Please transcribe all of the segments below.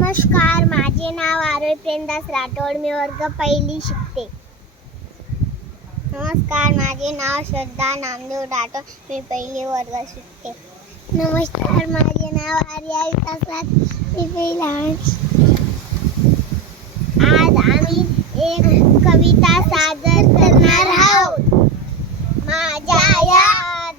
नमस्कार, माझे नाव आरोही प्रेमदास राठोड. मी वर्ग पहिली शिकते. नमस्कार, माझे नाव श्रद्धा नामदेव राठोड. मी पहिली वर्ग शिकते. नमस्कार, माझे नाव आर्या विकास राठोड. मी पहिला आज आम्ही एक कविता सादर करणार आहोत. माझ्या या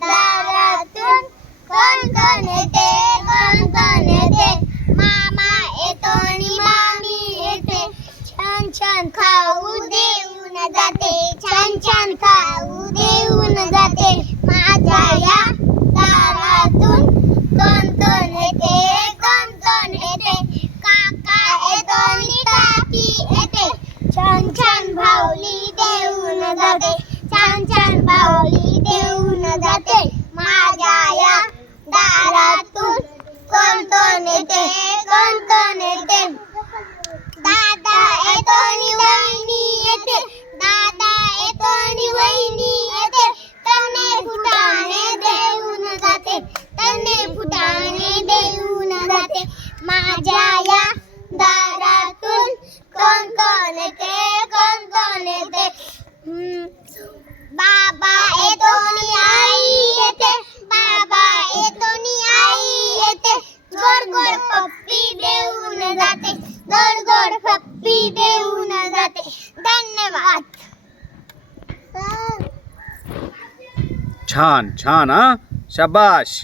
दारातून कोण कोण येते, कोण कोण येते. मामा येतो आणि मामी येते. छान छान खाऊ देऊन जाते, छान छान खाऊ देऊन जाते. माझ्या या दारातून कोण कोण येते, कोण कोण येते. काका येतो आणि काकी येते. छान छान भावली देऊन जाते, छान छान भावली देऊन जाते. माझ्या या दारातून कोण कोण येते, कोण कोण येते. दादा येतो आणि वहिनी येते, दादा येतो आणि वहिनी येते. तने फुटाणे देऊन जाते, तने फुटाणे देऊन जाते. माझ्या या दारातून कोण कोण येते, कोण कोण येते. बाबा येतो आणि आई येते, बाबा येतो आणि आई येते. गोड गोड पप्पी देऊन जाते, गोड गोड पप्पी देऊन जाते. धन्यवाद. छान छान, हा शाबाश.